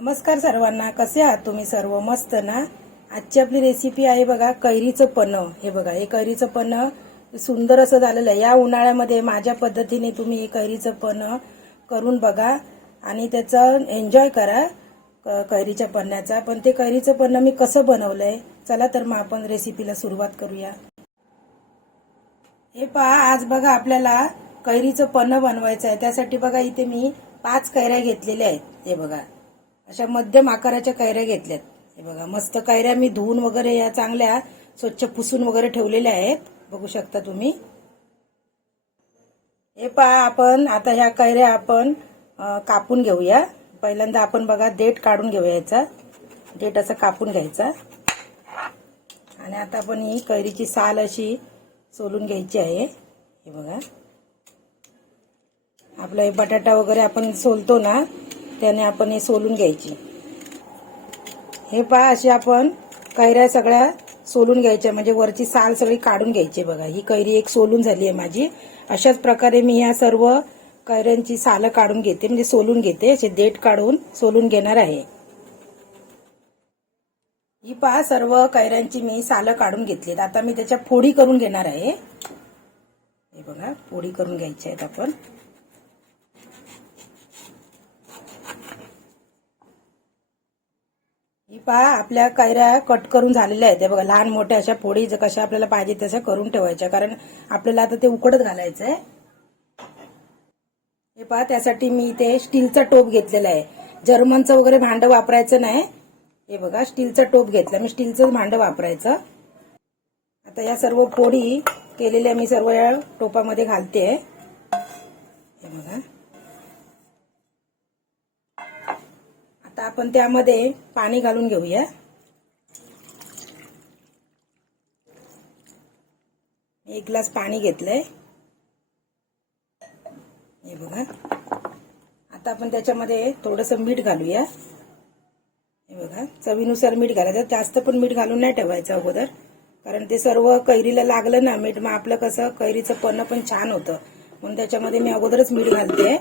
नमस्कार सर्वांना कसे आहात तुम्ही सर्व? मस्त ना? आजची आपली रेसिपी आहे बघा कैरीचं पन्ह. हे बघा हे कैरीचं पन्ह सुंदर असं झालेलं आहे. या उन्हाळ्यामध्ये माझ्या पद्धतीने तुम्ही हे कैरीचं पन्ह करून बघा आणि त्याचं एन्जॉय करा क- कैरीच्या पन्ह्याचा. पण ते कैरीचं पन्ह मी कसं बनवलं आहे चला तर मग आपण रेसिपीला सुरुवात करूया. हे पहा आज बघा आपल्याला कैरीचं पन्ह बनवायचं आहे. त्यासाठी बघा इथे मी पाच कैऱ्या घेतलेल्या आहेत. हे बघा. अशा मध्यम आकाराच्या कैऱ्या घेतल्यात. हे बघा मस्त कैऱ्या. मी धुवून वगैरे या चांगल्या स्वच्छ पुसून वगैरे ठेवलेल्या आहेत. बघू शकता तुम्ही. हे पहा आपण आता ह्या कैऱ्या आपण कापून घेऊया. पहिल्यांदा आपण बघा देठ काढून घेऊया याचा. देठ असं कापून घ्यायचा. आणि आता आपण ही कैरीची साल अशी सोलून घ्यायची आहे. हे बघा. आपलं हे बटाटा वगैरे आपण सोलतो ना त्याने आपण हे सोलून घ्यायची. हे पहा अशी आपण कैऱ्या सगळ्या सोलून घ्यायच्या. म्हणजे वरची साल सगळी काढून घ्यायची बघा. ही कैरी एक सोलून झाली आहे माझी. अशाच प्रकारे मी ह्या सर्व कैऱ्यांची सालं काढून घेते. म्हणजे सोलून घेते. असे देठ काढून सोलून घेणार आहे. ही पहा सर्व कैऱ्यांची मी सालं काढून घेतलीत आता मी त्याच्या फोडी करून घेणार आहे. हे बघा फोडी करून घ्यायच्या आहेत आपण. ही पहा आपल्या कैऱ्या कट करून झालेल्या आहेत. हे बघा लहान मोठ्या अशा फोडी कशा आपल्याला पाहिजे तशा करून ठेवायच्या. कारण आपल्याला आता ते उकडत घालायचं आहे हे पहा त्यासाठी मी इथे स्टीलचा टोप घेतलेला आहे. जर्मनचं वगैरे भांडं वापरायचं नाही. हे बघा स्टीलचा टोप घेतला. मी स्टीलचं भांडं वापरायचं. आता या सर्व फोडी केलेल्या मी सर्व या टोपामध्ये घालते. हे बघा. आपण त्यामध्ये पाणी घालून घेऊया. एक ग्लास पाणी घेतलंय. हे बघा. आता आपण त्याच्यामध्ये थोडंसं मीठ घालूया. हे बघा. चवीनुसार मीठ घालायचं. जास्त पण मीठ घालून नाही ठेवायचं अगोदर. कारण ते सर्व कैरीला लागलं ना मीठ मग आपलं कसं कैरीचं पन्न पण छान होतं. म्हणून त्याच्यामध्ये मी अगोदरच मीठ घालते.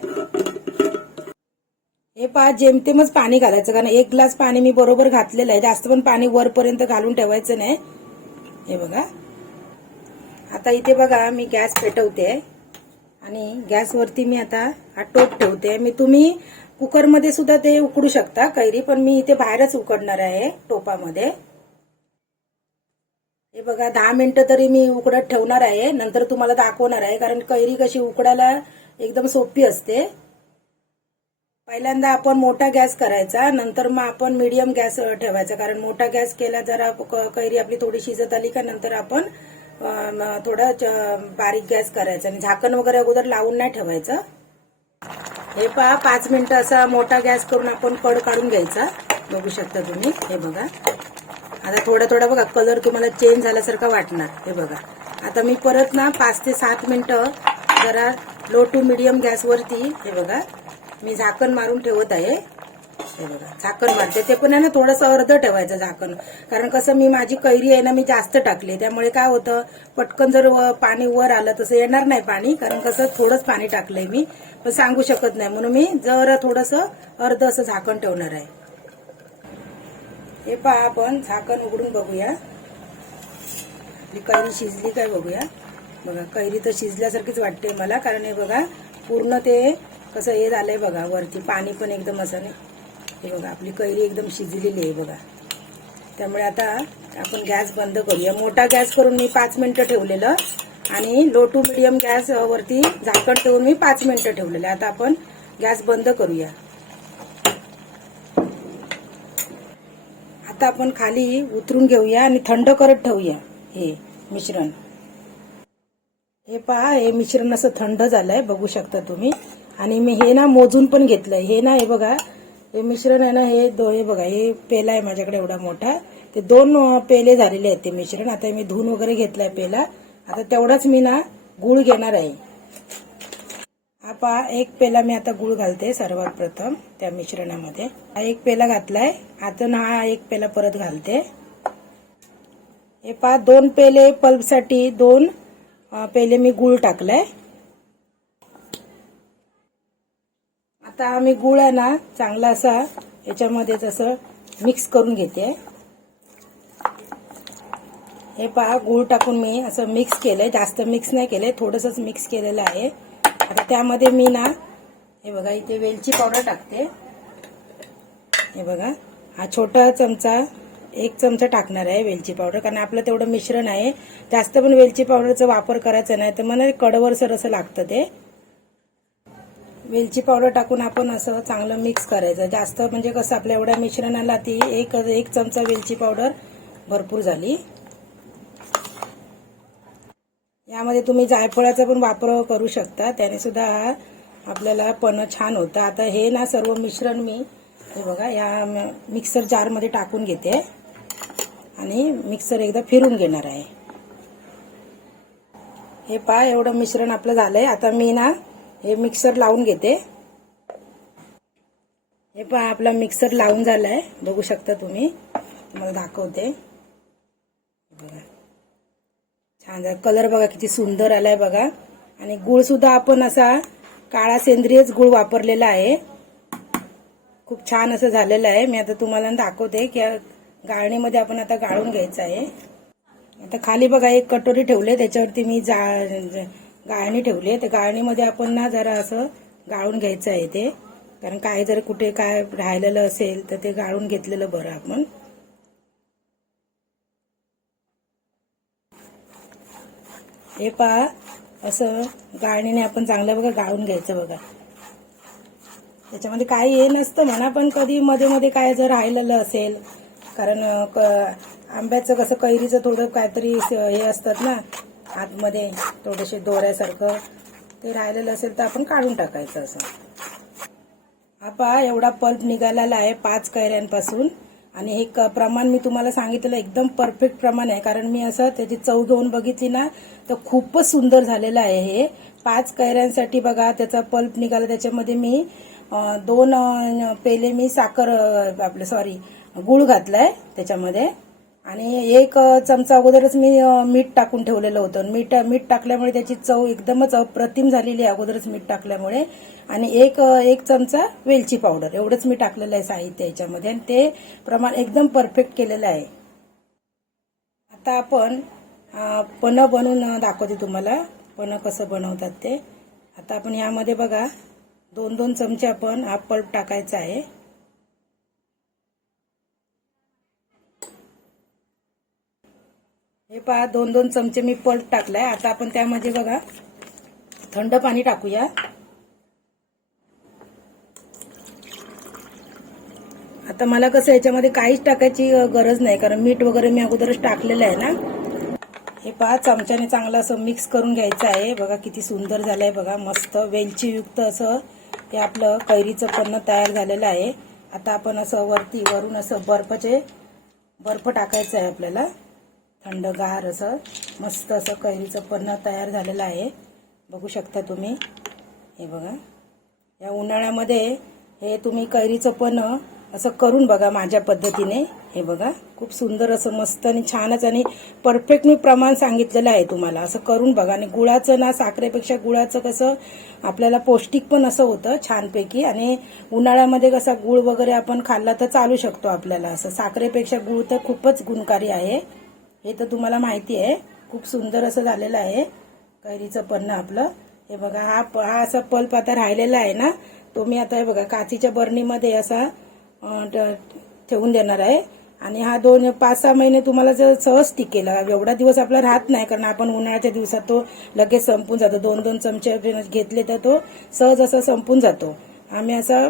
हे पहा जेमतेमच पाणी घालायचं. कारण एक ग्लास पाणी मी बरोबर घातलेलं आहे. जास्त पण पाणी वरपर्यंत घालून ठेवायचं नाही. हे बघा. आता इथे बघा मी गॅस पेटवते. आणि गॅसवरती मी आता हा टोप ठेवते. मी तुम्ही कुकरमध्ये सुद्धा ते उकडू शकता कैरी पण मी इथे बाहेरच उकडणार आहे टोपामध्ये. हे बघा दहा मिनिटं तरी मी उकडत ठेवणार आहे. नंतर तुम्हाला दाखवणार आहे कारण कैरी कशी उकडायला एकदम सोपी असते. पहिल्यांदा आपण मोठा गॅस करायचा नंतर मग आपण मीडियम गॅस ठेवायचा. कारण मोठा गॅस केला जरा कैरी आपली थोडी शिजत आली का नंतर आपण थोडा थोडं च- बारीक गॅस करायचा. आणि झाकण वगैरे अगोदर लावून नाही ठेवायचं. हे पहा पाच मिनिटं असा मोठा गॅस करून आपण कड काढून घ्यायचा. बघू शकता तुम्ही. हे बघा. आता थोडा थोडा बघा कलर तुम्हाला चेंज झाल्यासारखा वाटणार. हे बघा. आता मी परत ना पाच ते सात मिनिटं जरा लो टू मिडियम गॅसवरती हे बघा मी झाकण मारून ठेवत आहे. हे बघा झाकण मारते. ते पण आहे ना थोडंसं अर्ध ठेवायचं झाकण. कारण कसं मी माझी कैरी आहे ना मी जास्त टाकली त्यामुळे काय होतं पटकन जर व- पाणी वर आलं तसं येणार नाही पाणी. कारण कसं थोडंच पाणी टाकलंय मी. पण सांगू शकत नाही. म्हणून मी जरा थोडंसं अर्ध असं झाकण ठेवणार आहे. हे पहा आपण झाकण उघडून बघूया. आपली कैरी शिजली काय बघूया. बघा कैरी तर शिजल्यासारखीच वाटते मला. कारण हे बघा पूर्ण ते कसं हे झालंय बघा वरती पाणी पण एकदम असं नाही. हे बघा आपली कैरी एकदम शिजलेली आहे बघा. त्यामुळे आता आपण गॅस बंद करूया. मोठा गॅस करून मी पाच मिनिटं ठेवलेलं आणि लो टू मिडियम गॅस वरती झाकण ठेवून मी पाच मिनिटं ठेवलेलं. आता आपण गॅस बंद करूया. आता आपण खाली उतरून घेऊया आणि थंड करत ठेवूया हे मिश्रण. हे पहा हे मिश्रण असं थंड झालंय बघू शकता तुम्ही. आणि मी हे ना मोजून पण घेतलंय. हे ना हे बघा हे मिश्रण आहे ना हे दो हे बघा हे पेला आहे माझ्याकडे एवढा मोठा. ते दोन पेले झालेले आहेत ते मिश्रण. आता मी धुवून वगैरे घेतलाय पेला. आता तेवढाच मी ना गुळ घेणार आहे. हा पहा एक पेला मी आता गुळ घालते सर्वात प्रथम त्या मिश्रणामध्ये. हा एक पेला घातलाय. आता ना हा एक पेला परत घालते. हे पा दोन पेले पल्पसाठी दोन पेले मी गुळ टाकलाय. आता आम्ही गुळ आहे ना चांगला असा याच्यामध्ये जसं मिक्स करून घेते. हे पहा गूळ टाकून मी असं मिक्स केलंय जास्त मिक्स नाही केलंय थोडंसंच मिक्स केलेलं आहे. आता त्यामध्ये मी ना हे बघा इथे वेलची पावडर टाकते. हे बघा हा छोटा चमचा एक चमचा टाकणार आहे वेलची पावडर कारण आपलं तेवढं मिश्रण आहे. जास्त पण वेलची पावडरचा वापर करायचा नाही तर मला कडवरसर असं लागतं ते. वेलची पावडर टाकून आपण असं चांगलं मिक्स करायचं. जास्त म्हणजे कसं आपल्या एवढ्या मिश्रणाला ती एक एक चमचा वेलची पावडर भरपूर झाली. यामध्ये तुम्ही जायफळाचा पण वापर करू शकता. त्याने सुद्धा हा आपल्याला पण छान होतं. आता हे ना सर्व मिश्रण मी हे बघा या मिक्सर जारमध्ये टाकून घेते. आणि मिक्सर एकदा फिरून घेणार आहे. हे पहा एवढं मिश्रण आपलं झालंय. आता मी ना हे मिक्सर लावून घेते. हे पहा आपला मिक्सर लावून झालाय. बघू शकता तुम्ही. तुम्हाला दाखवते. बघा. छान झालं. कलर बघा किती सुंदर आलाय बघा. आणि गुळ सुद्धा आपण असा काळा सेंद्रियच गुळ वापरलेला आहे. खूप छान असं झालेलं आहे. मी आता तुम्हाला दाखवते. की गाळणीमध्ये आपण आता गाळून घ्यायचं आहे. आता खाली बघा एक कटोरी ठेवले त्याच्यावरती मी जा गाळणी ठेवली आहे. त्या गाळणीमध्ये आपण ना जरा असं गाळून घ्यायचं आहे ते. कारण काय जर कुठे काय राहिलेलं असेल तर ते गाळून घेतलेलं बरं आपण. हे पहा असं गाळणीने आपण चांगलं बघा गाळून घ्यायचं बघा. त्याच्यामध्ये काही हे नसतं म्हणा पण कधी मध्ये मध्ये काय जर राहिलेलं असेल कारण क- आंब्याचं कसं कैरीचं थोडं काहीतरी हे असतात ना आतमध्ये थोडेसे दोऱ्यासारखं ते राहिलेलं असेल तर आपण काढून टाकायचं असं. आपा एवढा पल्प निघालेला आहे पाच कैऱ्यांपासून. आणि हे क- प्रमाण मी तुम्हाला सांगितलेलं एकदम परफेक्ट प्रमाण आहे. कारण मी असं त्याची चव घेऊन बघितली ना तर खूपच सुंदर झालेलं आहे हे. पाच कैऱ्यांसाठी बघा त्याचा पल्प निघाला. त्याच्यामध्ये मी दोन पेले मी साखर आपलं सॉरी गुळ घातलाय त्याच्यामध्ये. आणि एक चमचा अगोदरच मी मीठ टाकून ठेवलेलं होतं. मीठ मीठ टाकल्यामुळे त्याची चव एकदमच अप्रतिम झालेली आहे अगोदरच मीठ टाकल्यामुळे. आणि एक एक चमचा वेलची पावडर. एवढंच मी टाकलेलं आहे साहित्य याच्यामध्ये. आणि ते प्रमाण एकदम परफेक्ट केलेलं आहे. आता आपण अं, बनवून दाखवते तुम्हाला. पन्ह कसं बनवतात ते. आता आपण यामध्ये बघा दोन दोन चमचे आपण हा पल्प टाकायचा आहे. हे पहा दोन दोन चमचे मी पल्ट टाकलाय. आता आपण त्यामध्ये बघा थंड पाणी टाकूया. आता मला कसं याच्यामध्ये काहीच टाकायची गरज नाही कारण मीठ वगैरे मी अगोदरच टाकलेलं आहे ना. हे पहा चमच्याने चांगलं असं मिक्स करून घ्यायचं आहे. बघा किती सुंदर झालंय बघा मस्त वेलचीयुक्त असं हे आपलं कैरीचं पन्न तयार झालेलं आहे. आता आपण असं वरती वरून असं बर्फचे बर्फ टाकायचं आहे आपल्याला. थंडगार असं मस्त असं कैरीचं पन्ह तयार झालेलं आहे. बघू शकता तुम्ही. हे बघा. या उन्हाळ्यामध्ये हे तुम्ही कैरीचं पण असं करून बघा माझ्या पद्धतीने. हे बघा. खूप सुंदर असं मस्त आणि छानच आणि परफेक्ट मी प्रमाण सांगितलेलं आहे तुम्हाला. असं करून बघा. आणि गुळाचं ना साखरेपेक्षा गुळाचं कसं आपल्याला पौष्टिक पण असं होतं छानपैकी. आणि उन्हाळ्यामध्ये कसा गुळ वगैरे आपण खाल्ला तर चालू शकतो आपल्याला. असं साखरेपेक्षा गुळ तर खूपच गुणकारी आहे. हे तर तुम्हाला माहिती आहे. खूप सुंदर असं झालेलं आहे. कैरीचं पन्न आपलं. हे बघा हा प- हा असा पल्प आता राहिलेला आहे ना तो मी आता हे बघा काचीच्या बरणीमध्ये असा ठेवून देणार आहे. आणि हा दोन पाच सहा महिने तुम्हाला जर सहज टिकेल एवढा दिवस आपला राहत नाही कारण आपण उन्हाळ्याच्या दिवसात तो लगेच संपून जातो. दोन दोन चमचे घेतले तर तो सहज असा संपून जातो. आम्ही असा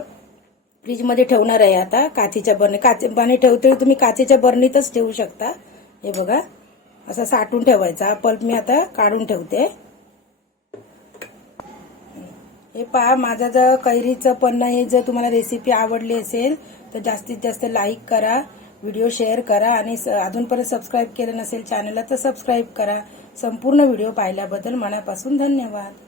फ्रीजमध्ये ठेवणार आहे आता काचीच्या बरणी. काचे पाणी ठेवतोय तुम्ही काचेच्या बरणीतच ठेवू शकता. हे बघा असं साठून ठेवायचा. पल्प मी आता काढून ठेवते. हे पहा माझा जर कैरीचं पन्न हे जर तुम्हाला रेसिपी आवडली असेल तर जास्तीत जास्त लाईक करा व्हिडिओ शेअर करा आणि स- अजूनपर्यंत सबस्क्राईब केलं नसेल चॅनलला तर सबस्क्राईब करा. संपूर्ण व्हिडिओ पाहिल्याबद्दल मनापासून धन्यवाद.